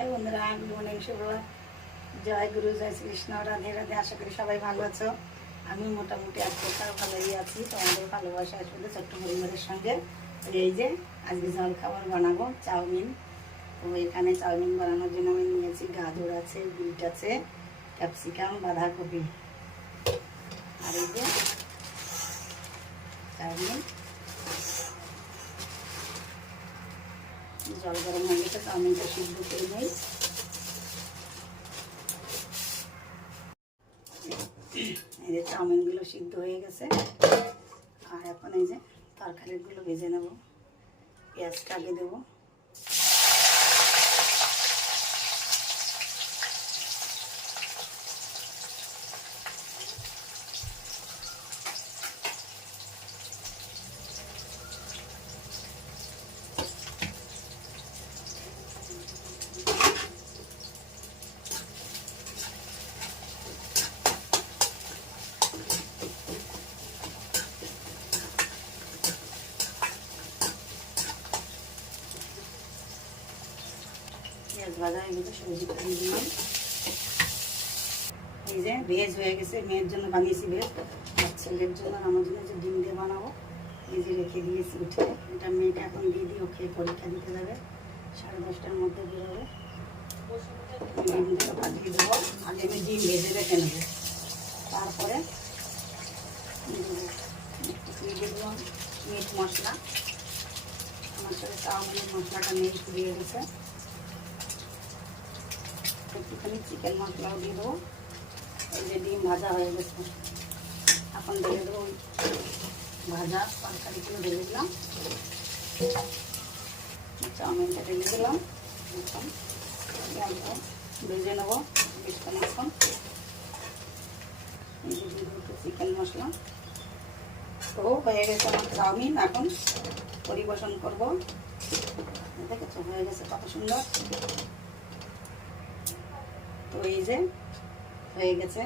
High বন্ধুরা, আমি মনে শুভ। জয় গুরু, জয় শ্রীকৃষ্ণ, রাধে রাধে। আশা করি সবাই ভালো আছো। আমি মোটামুটি এক প্রকার ভালোই আছি। তোমাদের ভালোবাসা আসলে ছোট্ট পরিবারের সঙ্গে। এই যে আজকে জল খাবার বানাবো, চাউমিন। তো এখানে চাউমিন বানানোর জন্য আমি নিয়েছি গাজর আছে, বিট আছে, ক্যাপসিকাম, বাঁধাকপি। আর এই যে চাউমিন। জল গরম হয়ে গেছে, চাউমিনটা সিদ্ধ করে নেই। এই যে চাউমিনগুলো সিদ্ধ হয়ে গেছে। আর এখন এই যে তরকারিগুলো ভেজে নেব। পেঁয়াজটা আগে দেবো। পেঁয়াজ ভাজা হয়ে গেছে, সবজিটা দিয়ে দিলাম। এই যে ভেজ হয়ে গেছে, মেয়ের জন্য বানিয়েছি ভেজ, আর ছেলের জন্য আমার জন্য যে ডিম দিয়ে বানাবো। এই যে রেখে দিয়েছি উঠে। এটা মেয়েকে এখন দিয়ে দিই, ওকে পরীক্ষা দিতে যাবে, 10:30টার মধ্যে বেরোবে। ডিমটা ভাজিয়ে দেবো। আগে আমি ডিম ভেজে রেখে নেবো, তারপরে একটু দিয়ে দিলাম মিট মশলা। আমার সাথে চাউমিনের মশলাটা নেই, দিয়ে গেছে। একটুখানি চিকেন মশলাও দিয়ে দেবো। এই যে ডিম ভাজা হয়ে গেছে, এখন ঢেলে দেবো ওই ভাজা তরকারিগুলো ঢেলে দিলাম। চাউমিনটা ঢেলে দিলাম। এখন জলটা ভেজে নেবো কিছুক্ষণ। এই যে দিয়ে দেবো চিকেন মশলা। তো হয়ে গেছে আমার চাউমিন, এখন পরিবেশন করবো। দেখেছো হয়ে গেছে কত সুন্দর। তো এই যে হয়ে গেছে,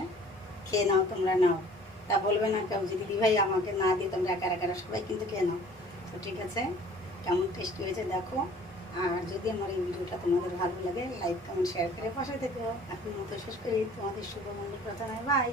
খেয়ে নাও, তোমরা নাও। তা বলবে না কেউ যে দিদি ভাই আমাকে না দিয়ে তোমরা একা একা, সবাই কিন্তু খেয়ে নাও। তো ঠিক আছে, কেমন টেস্টি হয়েছে দেখো। আর যদি আমার এই ভিডিওটা তোমাদের ভালো লাগে, লাইক কমেন্ট শেয়ার করে পাশে থেকো। এখন মতো শেষ করি, তোমাদের শুভ মঙ্গল প্রার্থনায়। বাই।